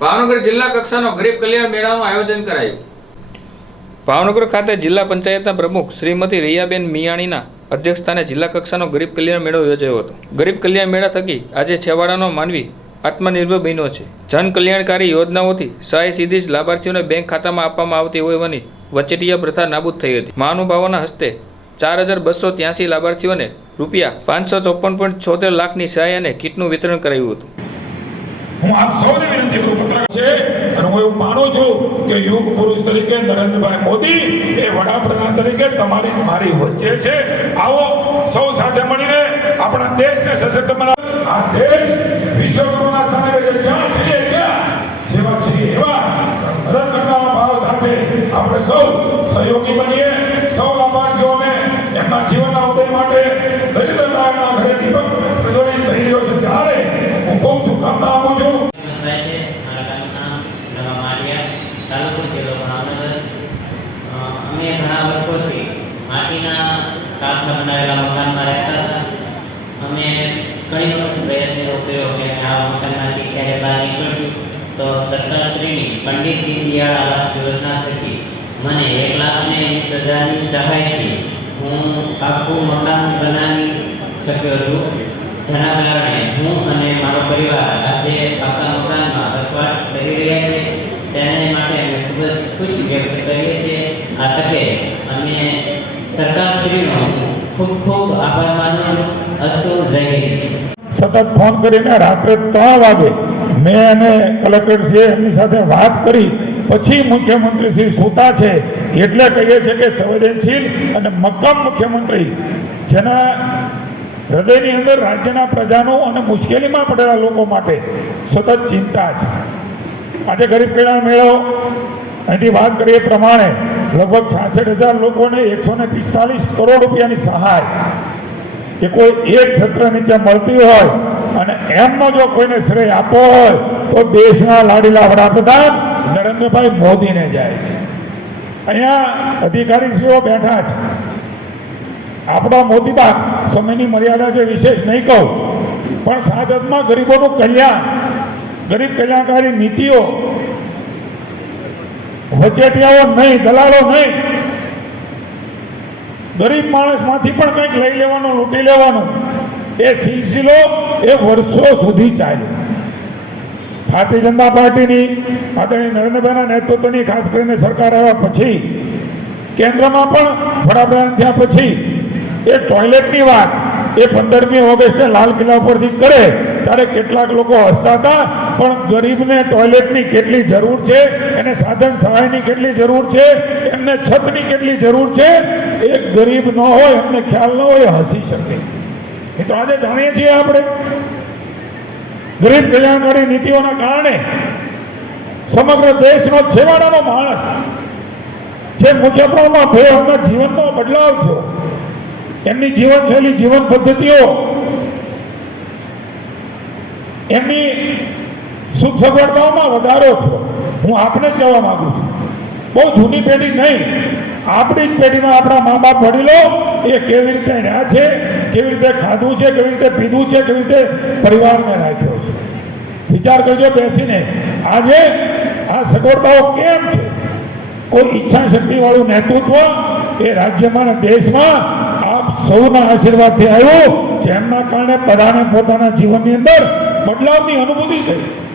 ભાવનગર જિલ્લા કક્ષાનો ગરીબ કલ્યાણ મેળાનું આયોજન કરાયું. ભાવનગર ખાતે જિલ્લા પંચાયતના પ્રમુખ શ્રીમતી રિયાબેન મિયાણીના અધ્યક્ષસ્થાને જિલ્લા કક્ષાનો ગરીબ કલ્યાણ મેળો યોજાયો હતો. ગરીબ કલ્યાણ મેળા થકી આજે છેવાડાનો માનવી આત્મનિર્ભર બન્યો છે. જન કલ્યાણકારી યોજનાઓથી સહાય સીધી જ લાભાર્થીઓને બેંક ખાતામાં આપવામાં આવતી હોવાની વચેટિયા પ્રથા નાબૂદ થઈ હતી. મહાનુભાવોના હસ્તે ચાર હજાર બસો ત્યાસી લાભાર્થીઓને રૂપિયા પાંચસો ચોપન પોઈન્ટ છોતેર લાખની સહાય અને કીટનું વિતરણ કરાયું હતું. હું આપ સૌને વિનંતી કરું હું માનું છું કે યુગ પુરુષ તરીકે નરેન્દ્રભાઈ મોદી એ વડાપ્રધાન તરીકે તમારી મારી વચ્ચે છે. આવો સૌ સાથે મળીને આપણા દેશને સશક્ત બનાવ. આ દેશ વિશ્વગુરુના સ્થાને જ્યાં છીએ ત્યાં જેવા છીએ એવા મદદ કરનારા ભાવ સાથે આપણે સૌ સહયોગી બનીએ. સૌ લાભાર્થીઓને એમના જીવનના ઉદય માટે નાયકના ઘરે દીપક પ્રજ્વલિત થઈ રહ્યો છે. ત્યારે હું ખૂબ શુભકામના આપું છું થાય છે મારા ગામનું નામ નવા માળિયા તાલુકો જિલ્લો ભાવનગર અમે ઘણા વર્ષોથી માટીના કાચા બનાવેલા મકાનમાં રહેતા હતા. અમે ઘણી વખત પ્રયત્નો કર્યો કે આ મકાનમાંથી ક્યારે બહાર નીકળશું. તો સરકારશ્રીની પંડિત દીનદયાળ આવાસ યોજના થકી મને એક લાખ ને વીસ હજારની સહાયથી હું આખું મકાન બનાવી શક્યો છું. જેના કારણે હું અને મારો પરિવાર આજે પાકા મકાનમાં વસવાટ કરી રહ્યા છે તેને માટે અમે ખૂબ જ ખુશી વ્યક્ત કરીએ છીએ આ તકે અમે સરકારશ્રીનો હું ખૂબ ખૂબ આભાર માનું અસ્તુ, જય સતત ફોન કરીને રાત્રે ત્રણ વાગે મેં અને કલેક્ટર છે એમની સાથે વાત કરી. પછી મુખ્યમંત્રી શ્રી સુતા છે. એટલે કહીએ છીએ કે સંવેદનશીલ અને મક્કમ મુખ્યમંત્રી. જેના હૃદયની અંદર રાજ્યના પ્રજાનો અને મુશ્કેલીમાં પડેલા લોકો માટે સતત ચિંતા છે. આજે ગરીબ કલ્યાણ મેળો, અહીંથી વાત કરીએ પ્રમાણે લગભગ છાસઠ હજાર લોકોને એકસો ને પિસ્તાલીસ કરોડ રૂપિયાની સહાય એ કોઈ એક છત્ર નીચે મળતી હોય અને એમનો જો કોઈને શ્રેય આપવો હોય તો દેશના લાડીલા વડાપ્રધાન નરેન્દ્રભાઈ મોદીને જાય છે. અહીંયા અધિકારીશ્રીઓ બેઠા છે. આપણા મોદીબાગ સમયની મર્યાદા છે વિશેષ નહીં કહું. પણ સાતમાં ગરીબોનું કલ્યાણ, ગરીબ કલ્યાણકારી નીતિઓ વચેટિયાઓ નહીં, દલાલો નહીં. ગરીબ માણસમાંથી પણ કંઈક લઈ લેવાનું, લૂંટી લેવાનું. એ સિલસિલો એ વર્ષો સુધી ચાલ્યો ભારતીય જનતા પાર્ટીની, આદરણીય નરેન્દ્રભાઈના નેતૃત્વની, ખાસ કરીને સરકાર આવ્યા પછી, કેન્દ્રમાં પણ વડાપ્રધાન થયા પછી, એ ટોયલેટની વાત, એ પંદરમી ઓગસ્ટે લાલ કિલ્લા પરથી કરે. ત્યારે કેટલાક લોકો હસતા હતા, પણ ગરીબને ટોયલેટની કેટલી જરૂર છે? એને સાધન સહાયની કેટલી જરૂર છે? એમને છતની કેટલી જરૂર છે? એક ગરીબ ન હોય, એમને ખ્યાલ ન હોય હસી શકે. એ તો આજે જાણીએ છીએ આપણે. ગરીબ કલ્યાણકારી નીતિઓના કારણે સમગ્ર દેશનો છેવાડાનો માણસ જે પ્રમાણમાં થયો એમના જીવનનો બદલાવ થયો. એમની જીવનશૈલી, જીવન પદ્ધતિઓ એમની સુખ સગવડતાઓમાં વધારો થયો. હું આપને જ કહેવા માંગુ છું. બહુ જૂની પેઢી નહીં. આપણી જ પેઢીમાં આપણા મા બાપ વડીલો એ કેવી રીતે રહ્યા છે, કેવી રીતે ખાધું છે, કેવી રીતે પીધું છે, કેવી રીતે પરિવારને રાખ્યો છે. વિચાર કરજો બેસીને, આજે આ સગવડતાઓ કેમ છે? કોઈ ઈચ્છા શક્તિ વાળું નેતૃત્વ એ રાજ્યમાં અને દેશમાં આપ સૌના આશીર્વાદથી આવ્યું, જેમના કારણે બધાને પોતાના જીવનની અંદર બદલાવની અનુભૂતિ થઈ.